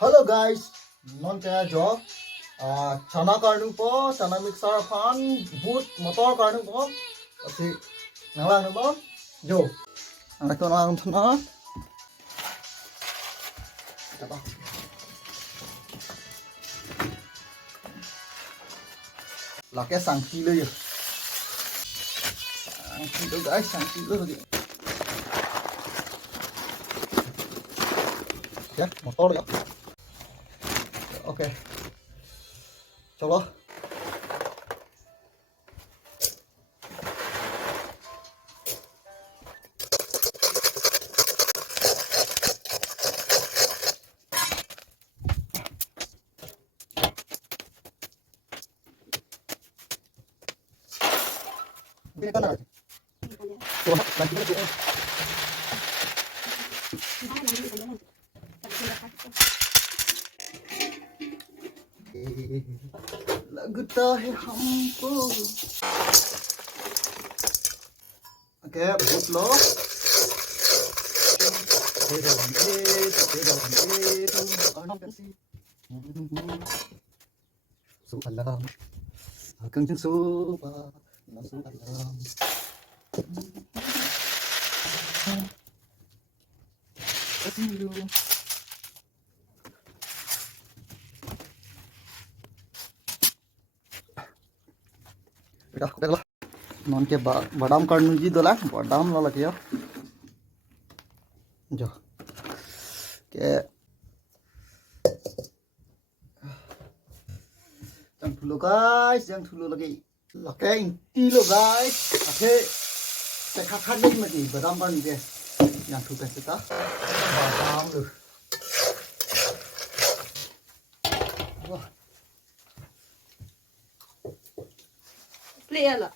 Hello guys, non kaya jo. Chana karnu po, chana mixer fan, boot motor karnu po. Kasi nalang no po. Jo. Ang ito na ang tuna. Ito. Laki sang kilo yun. Sang kilo guys, sang kilo lagi. Ya, motor ya. Oke. Coba. Ini kan ada. Coba lagi lagi. लगता है हमको okay भूत लो su alam akan jeng soba su alam kasih udah lah non ke badam karnu ji dola badam la lagi ya jo ke jang thulu lagi lake inti lo guys ake te khakhan lagi mati badam karnu je yang thu pese ta badam lu wah play lah.